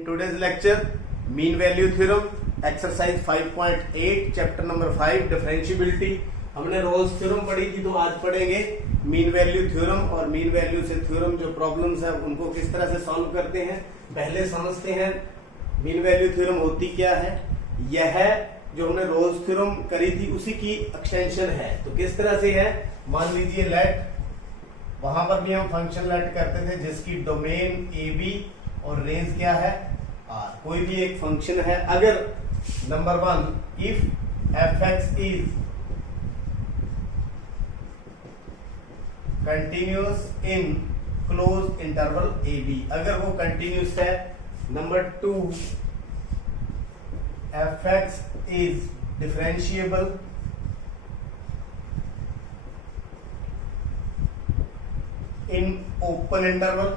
In today's lecture, mean value theorem, exercise 5.8, chapter number 5, differentiability. हमने Rolle's theorem पढ़ी थी, तो आज पढ़ेंगे मीन वैल्यू थ्योरम और मीन वैल्यू से थ्योरम जो प्रॉब्लम्स है उनको किस तरह से सॉल्व करते हैं। पहले समझते हैं मीन वैल्यू थ्योरम होती क्या है। यह जो हमने रोल्स थ्योरम करी थी उसी की एक्सटेंशन है। तो किस तरह से है, मान लीजिए लेट, वहां पर भी हम फंक्शन लेट करते थे जिसकी डोमेन ए बी और रेंज क्या है आर। कोई भी एक फंक्शन है, अगर number one if f x is continuous in closed interval a b, अगर वो कंटिन्यूअस है। Number two f x is differentiable in open interval,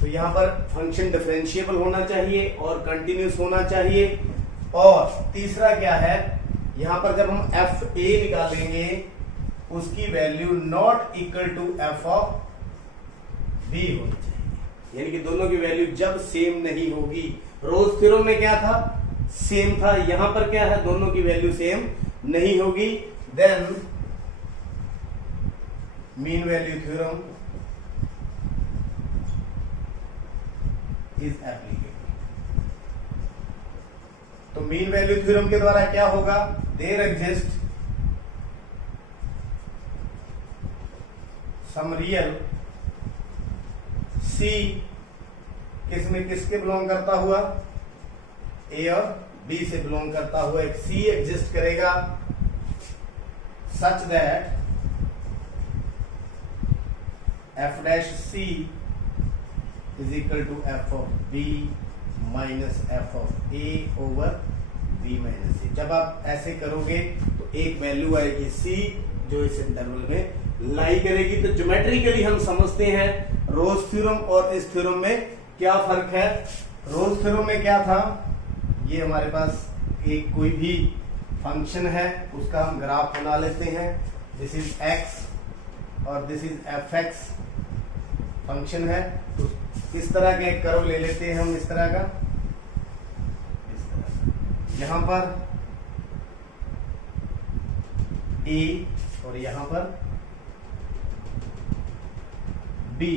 तो यहां पर फंक्शन डिफरेंशिएबल होना चाहिए और कंटिन्यूअस होना चाहिए। और तीसरा क्या है, यहां पर जब हम एफ ए निकालेंगे उसकी value not equal to F of b होनी चाहिए, यानी कि दोनों की वैल्यू जब सेम नहीं होगी। रोल्स थ्योरम में क्या था, सेम था। यहां पर क्या है, दोनों की वैल्यू सेम नहीं होगी, then mean value theorem is applicable. तो मीन वैल्यू थ्योरम के द्वारा क्या होगा, there exist some real c, किसमें किसके बिलोंग करता हुआ, ए और बी से बिलोंग करता हुआ एक सी एग्जिस्ट करेगा, such that F dash C is equal to F of B minus F of A over B minus A. जब आप ऐसे करोगे तो एक वैल्यू आएगी सी जो इस इंटरवल में लाई करेगी। तो ज्योमेट्रिकली हम समझते हैं रोल्स थ्योरम और इस थ्योरम में क्या फर्क है। रोल्स थ्योरम में क्या था, ये हमारे पास एक कोई भी फंक्शन है उसका हम ग्राफ बना लेते हैं। दिस इज एक्स और this is F x function है, तो इस तरह का एक कर्व ले लेते हैं हम, इस तरह का, इस तरह का। यहां पर ए और यहां पर बी,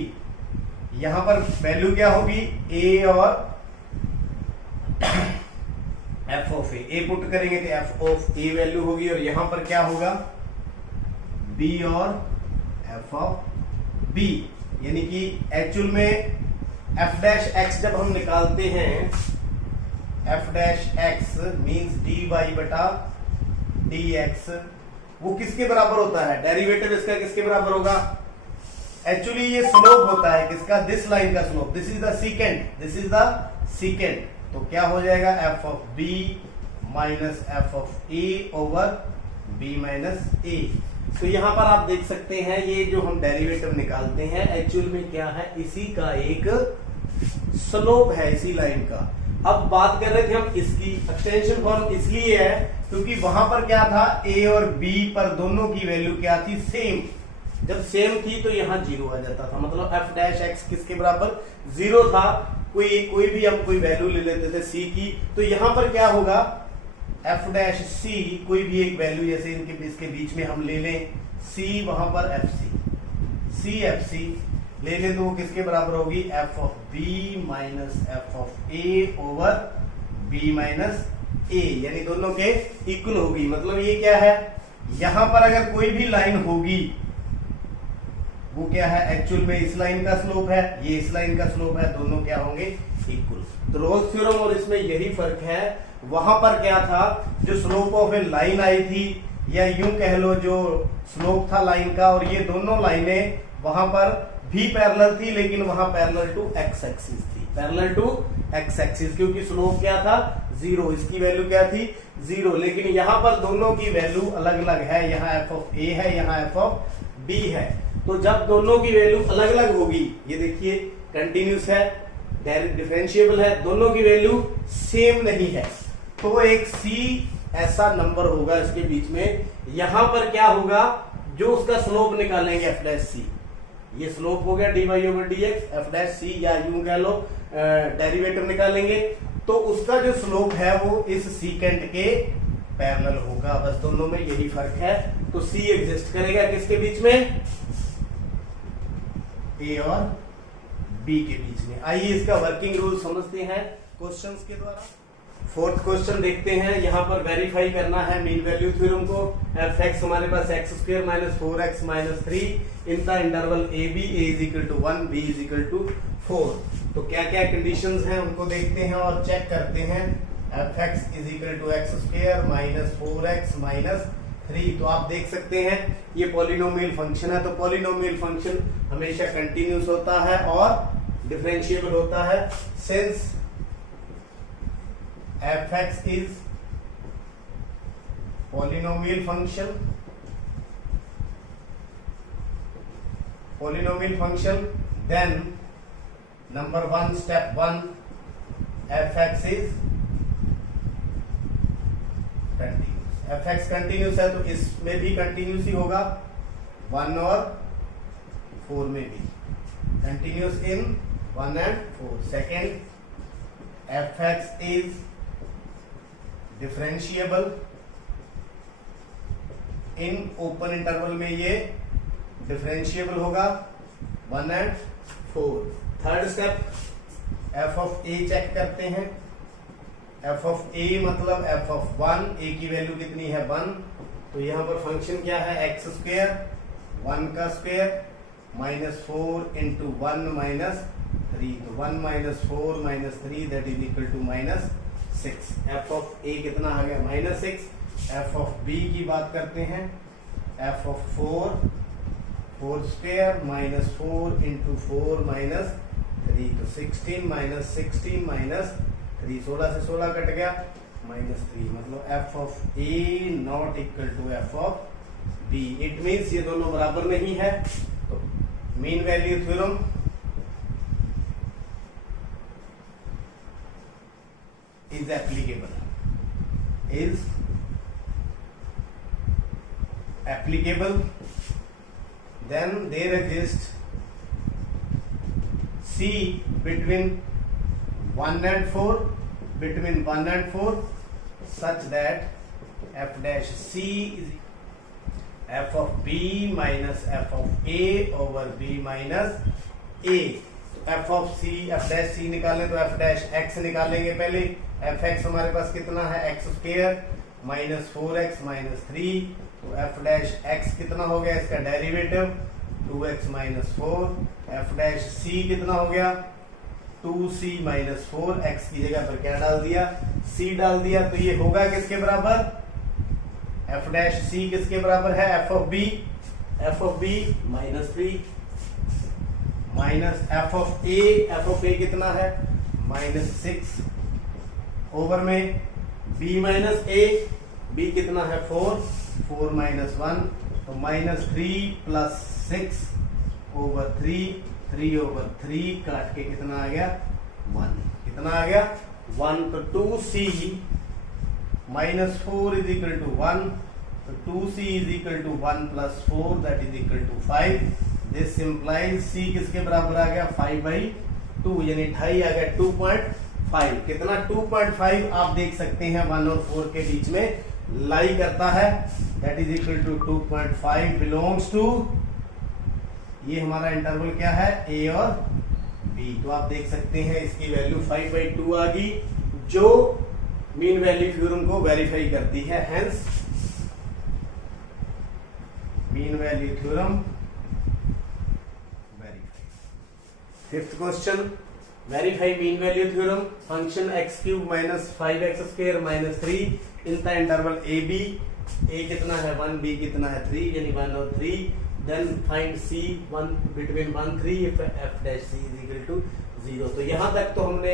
यहां पर वैल्यू क्या होगी, ए और एफ ऑफ ए पुट करेंगे तो एफ ऑफ ए वैल्यू होगी, और यहां पर क्या होगा, बी और एफ ऑफ बी। यानी कि एक्चुअल में एफ डैश एक्स जब हम निकालते हैं, f dash x means d y बटा डी एक्स, वो किसके बराबर होता है, डेरिवेटिव इसका किसके बराबर होगा। एक्चुअली ये स्लोप होता है किसका, दिस लाइन का slope, this is the secant, this is the secant. तो क्या हो जाएगा, f of B minus F of A over B minus a. तो यहां पर आप देख सकते हैं ये जो हम डेरिवेटिव निकालते हैं एक्चुअल में क्या है, इसी का एक स्लोप है, इसी लाइन का। अब बात कर रहे थे हम इसकी एक्सटेंशन फॉर्म इसलिए है क्योंकि वहां पर क्या था, ए और बी पर दोनों की वैल्यू क्या थी, सेम। जब सेम थी तो यहां जीरो आ जाता था, मतलब एफ डैश एक्स किसके बराबर, जीरो था। कोई भी हम कोई वैल्यू ले लेते थे सी की, तो यहां पर क्या होगा, एफ डैश सी कोई भी एक वैल्यू, जैसे इसके बीच में हम ले लें सी, वहां पर एफ सी एफ सी ले लें तो वो किसके बराबर होगी, f of B minus F of A over B minus a, यानी दोनों के इक्वल होगी। मतलब ये क्या है, यहां पर अगर कोई भी लाइन होगी वो क्या है, एक्चुअल में इस लाइन का स्लोप है, ये इस लाइन का स्लोप है, दोनों क्या होंगे, इक्वल। तो रोल्स थ्योरम और इसमें यही फर्क है। वहां पर क्या था, जो स्लोप ऑफ ए लाइन आई थी, या यूं कह लो जो स्लोप था लाइन का, और ये दोनों लाइनें वहां पर भी पैरेलल थी, लेकिन वहां पैरेलल टू एक्स एक्सिस थी, पैरेलल टू एक्स एक्सिस, क्योंकि स्लोप क्या था, जीरो, इसकी वैल्यू क्या थी, जीरो। लेकिन यहां पर दोनों की वैल्यू अलग अलग है, यहाँ एफ ऑफ ए है, यहाँ एफ ऑफ बी है। तो जब दोनों की वैल्यू अलग अलग होगी, ये देखिए कंटिन्यूस है, डिफरेंशिएबल है, दोनों की वैल्यू सेम नहीं है, तो एक सी ऐसा नंबर होगा इसके बीच में। यहां पर क्या होगा, जो उसका स्लोप निकालेंगे एफ डैश सी, ये स्लोप हो गया dy over dx, f dash c या यूं कह लो डेरिवेटिव निकालेंगे तो उसका जो स्लोप है वो इस सीकेंट के पैरेलल होगा, बस दोनों में यही फर्क है। तो c एग्जिस्ट करेगा किसके बीच में, a और b के बीच में। आइए इसका वर्किंग रूल समझते हैं क्वेश्चंस के द्वारा। फोर्थ क्वेश्चन देखते हैं, यहां पर वेरीफाई करना है मीन वैल्यू थ्योरम को। एफ एक्स हमारे पास x square minus 4x minus 3 in the interval a b, a is equal to 1, b is equal to 4। तो क्या क्या कंडीशंस हैं उनको देखते हैं और चेक करते हैं। F x is equal to x square minus 4x minus 3। तो आप देख सकते हैं ये पॉलिनोमियल फंक्शन है, तो पॉलिनोमियल फंक्शन हमेशा कंटिन्यूस होता है और डिफरेंशिएबल होता है। Since fx is polynomial function, then number 1 step 1 fx is continuous। fx continuous है तो इसमें भी continuous ही होगा, 1 और 4 में भी continuous in 1 and 4। second fx is differentiable in open interval में, ये डिफरेंशिएबल होगा 1 and 4। Third step f of a check करते हैं। एफ ऑफ ए मतलब एफ ऑफ 1, ए की वैल्यू कितनी है 1, तो यहां पर फंक्शन क्या है एक्स स्क्वायर 1 का स्क्वायर माइनस 4 इंटू 1 माइनस 3, तो 1 minus 4 minus 3 that is equal to minus 6। F of a कितना आ गया माइनस 6। एफ ऑफ बी की बात करते हैं, F of 4 square minus 4 into 4 minus 3, तो 16 माइनस 16 माइनस 3, 16 से 16 कट गया माइनस 3, मतलब f of a not equal to F of b. It means ये दोनों बराबर नहीं है। तो mean value theorem is applicable, then there exists c between 1 and 4 such that f dash c is f of b minus f of a over b minus a। F of c f dash c निकालें तो F dash x निकालेंगे पहले। F x हमारे पास कितना है x square minus 4x minus 3, तो F dash x कितना हो गया इसका derivative 2x minus 4। F dash c कितना हो गया 2c माइनस 4, एक्स की जगह पर क्या डाल दिया c डाल दिया, तो ये होगा किसके बराबर, एफ डैश सी किसके बराबर है f of B minus 3 minus F of a कितना है माइनस 6 ओवर में b माइनस ए, b कितना है 4 माइनस 1, तो माइनस 3 प्लस 6 ओवर 3 ओवर 3 काट के कितना आ गया 1, कितना आ गया 1। तो 2c minus 4 is equal to 1, तो 2c is equal to 1 plus 4 that is equal to 5। This implies c किसके बराबर आ गया 5/2, यानी 2.5 आ गया 2.5। कितना 2.5 आप देख सकते हैं 1 और 4 के बीच में लाई करता है, that is equal to 2.5 belongs to, ये हमारा इंटरवल क्या है a और b। तो आप देख सकते हैं इसकी वैल्यू 5/2 आ गई, जो मीन वैल्यू थ्योरम को वेरीफाई करती है। Hence mean value theorem. Fifth question, verify mean value theorem. Function x cube minus 5x square minus 3 in the interval a b, a कितना है 1, बी कितना है 3, यानी 1 और 3। Then find c 1 between 1 3 if f dash C is equal to 0। तो यहां तक तो हमने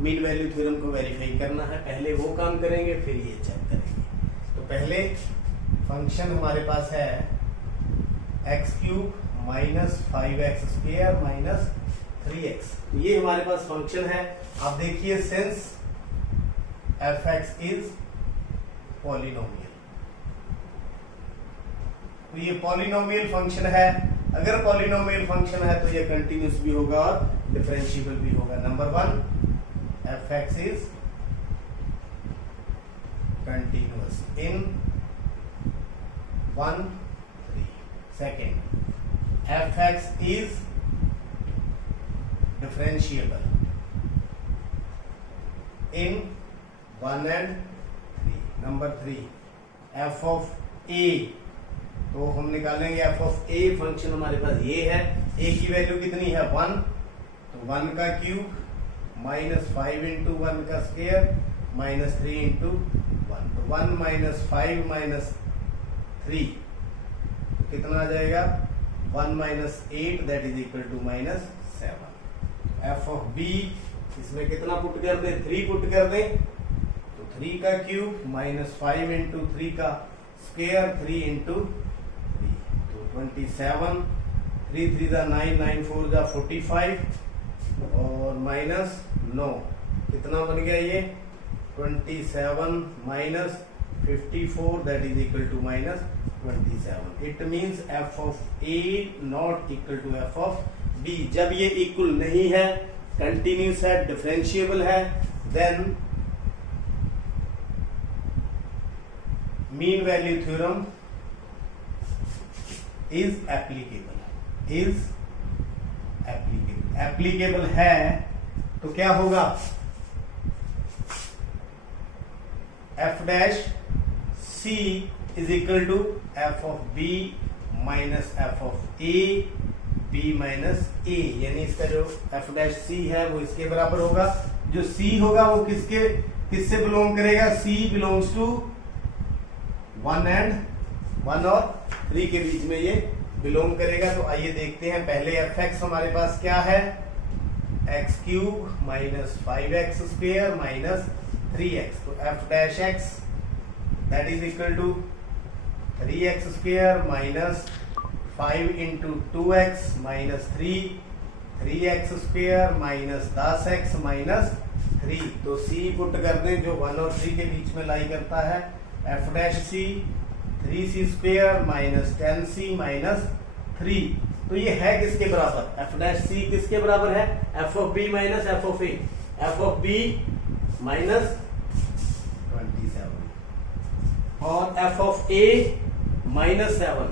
मीन वैल्यू थ्योरम को वेरीफाई करना है, पहले वो काम करेंगे फिर ये चेक करेंगे। तो पहले फंक्शन हमारे पास है x cube minus 5x square minus 3x, तो ये हमारे पास फंक्शन है। आप देखिए सिंस fx इज पॉलिनोमियल, तो ये पॉलिनोमियल फंक्शन है अगर पॉलिनोमियल फंक्शन है तो ये कंटिन्यूस भी होगा और डिफरेंशिएबल भी होगा। Number 1, f(x) is continuous in 1, 3। Second, f(x) is differentiable in 1 and 3। Number 3, f(a), तो हम निकालेंगे f(a), फंक्शन हमारे पास ये है। a की वैल्यू कितनी है 1, तो 1 का क्यूब -5 इंटू 1 का स्क्वायर -3 इंटू 1, तो 1 - 5 - 3 तो कितना आ जाएगा 1 - 8 that is equal to -7। f(b) इसमें कितना पुट कर दें 3 पुट कर दें, तो 3 का क्यूब -5 इंटू 3 का स्क्वायर 3 इंटू 3, तो 27, 3 3 जा 9, 9 4 जा 45 और -9 कितना बन गया ये 27 - 54 that is equal to -27। It means f(a) not equal to f(b)। जब ये इक्वल नहीं है, कंटिन्यूस है, डिफरेंशिएबल है, then mean value theorem is applicable. Applicable है तो क्या होगा f'(c) is equal to f(b) minus f(a), b minus a, यानी इसका जो f'(c) है वो इसके बराबर होगा। जो c होगा वो किससे बिलोंग करेगा, c बिलोंग्स टू 1 और 3 के बीच में ये बिलोंग करेगा। तो आइए देखते हैं, पहले f(x) हमारे पास क्या है, x³ - 5x² - 3x, तो f'(x) that is equal to 3x² minus 5 into 2x minus 3x² minus 10x minus 3, तो c पुट कर दें जो 1 और 3 के बीच में लाई करता है, f'(c) 3c² minus 10c minus 3, तो ये है किसके बराबर, f'(c) किसके बराबर है, f(b) minus f(a), f(b) minus 27 और f(a) -7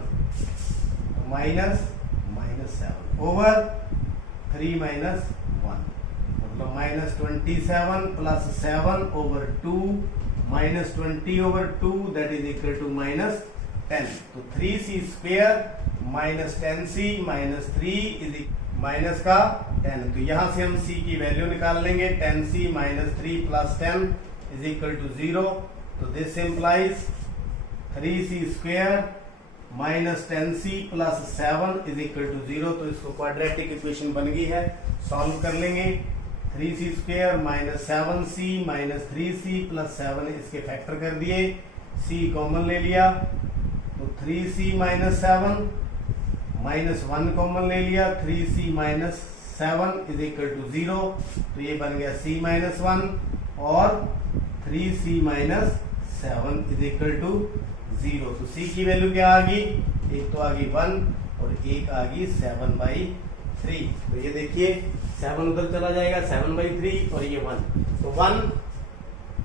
माइनस 7 ओवर 3 माइनस 1, मतलब -27 plus 7 over 2 -20 over 2 that is equal to -10, तो 3c² minus 10c minus 3 is minus का 10, तो यहां से हम c की वैल्यू निकाल लेंगे। 10c minus 3 plus 10 is equal to 0, तो this implies 3c² minus 10c plus 7 is equal to 0, तो इसको क्वाड्रेटिक इक्वेशन बन गई है, सॉल्व कर लेंगे। 3c² minus 7c minus 3c plus 7 इसके फैक्टर कर दिए, c कॉमन ले लिया, तो 3c माइनस 7 माइनस 1 कॉमन ले लिया, 3c minus 7 is equal to 0, तो ये बन गया c माइनस 1 और 3c minus 7 is equal to 0, तो c की वैल्यू क्या आ गई, एक तो आ गई 1 और एक आ गई 7/3, तो ये देखिए 7 उधर चला जाएगा, 7/3 और ये 1, तो 1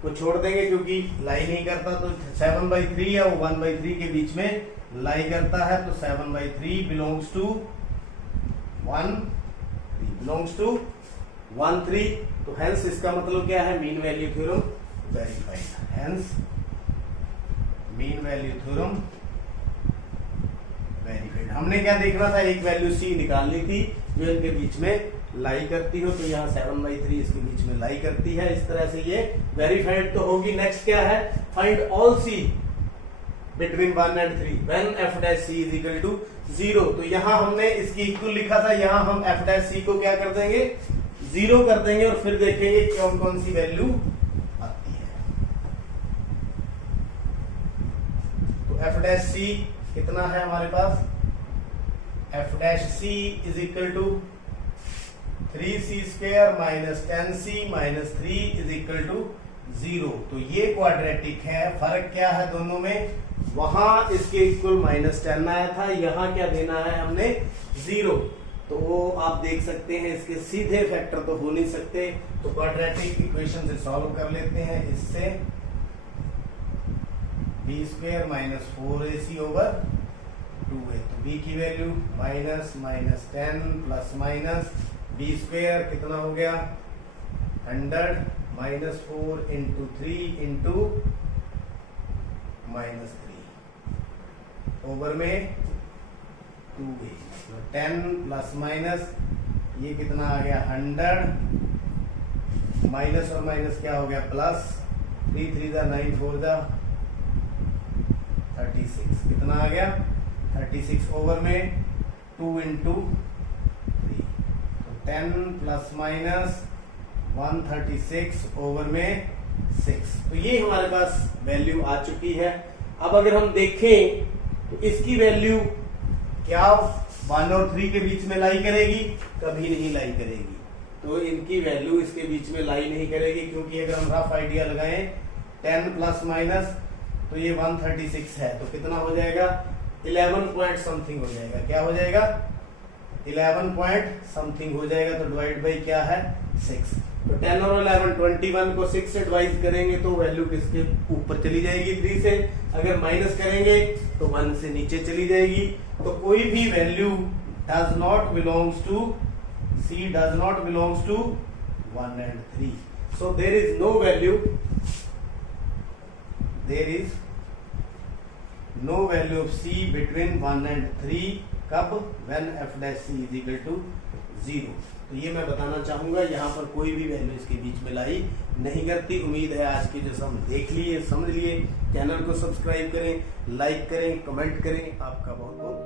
को छोड़ देंगे क्योंकि लाई नहीं करता, तो 7/3 है वो 1/3 के बीच में लाई करता है, तो 7/3 बिलोंग्स टू 1 3, तो हेंस इसका मतलब क्या है, mean value theorem verified. Hence mean value theorem verified. हमने क्या देखना था, एक वैल्यू c निकालनी थी जो इनके बीच में लाई करती हो, तो यहाँ 7/3 इसके बीच में लाई करती है, इस तरह से ये वेरीफाइड तो होगी। नेक्स्ट क्या है, find all c between 1 and 3 when f'(c) is equal to 0, तो यहाँ हमने इसकी इक्वल लिखा था, यहाँ हम f'(c) को क्या कर देंगे 0 कर देंगे और फिर देखेंगे कौन कौन सी वैल्यू आती है। तो f'(c) कितना है हमारे पास, f'(c) is equal to 3c² minus 10c minus 3 is equal to 0, तो ये क्वाड्रेटिक है। फर्क क्या है दोनों में, वहां इसके इक्वल -10 आया था, यहां क्या देना है हमने 0। तो वो आप देख सकते हैं इसके सीधे फैक्टर तो हो नहीं सकते, तो क्वाड्रेटिक इक्वेशन से सॉल्व कर लेते हैं। इससे b² - 4ac ओवर 2a, तो b की वैल्यू -10 प्लस b² कितना हो गया 100 -4 × 3 × -3 ओवर में 2a, 10 प्लस माइनस ये कितना आ गया 100 माइनस और माइनस क्या हो गया प्लस, 3 3 दा 9 4 दा 36 कितना आ गया 36 ओवर में 2 × 3, तो 10 प्लस माइनस 136 ओवर में 6। तो ये हमारे पास वैल्यू आ चुकी है। अब अगर हम देखें तो इसकी वैल्यू क्या 1 और 3 के बीच में लाई करेगी, कभी नहीं लाई करेगी। तो इनकी वैल्यू इसके बीच में लाई नहीं करेगी, क्योंकि अगर हम रफ आइडिया लगाएं 10 प्लस माइनस तो ये 136 है, तो कितना हो जाएगा 11 पॉइंट समथिंग हो जाएगा। क्या हो जाएगा 11 पॉइंट समथिंग हो जाएगा। तो डिवाइड बाई क्या है 6, तो 10 और 11 21 को 6 से डिवाइड करेंगे तो वैल्यू किसके ऊपर चली जाएगी 3 से, अगर माइनस करेंगे तो 1 से नीचे चली जाएगी। तो कोई भी value does not belongs to C does not belongs to 1 and 3, so there is no value of C between 1 and 3 कब when f dash C is equal to 0। तो ये मैं बताना चाहूंगा, यहाँ पर कोई भी वैल्यू इसके बीच में लाई नहीं करती। उम्मीद है आज की जो सम देख लिए समझ लिए। चैनल को सब्सक्राइब करें, लाइक करें, कमेंट करें। आपका बहुत बहुत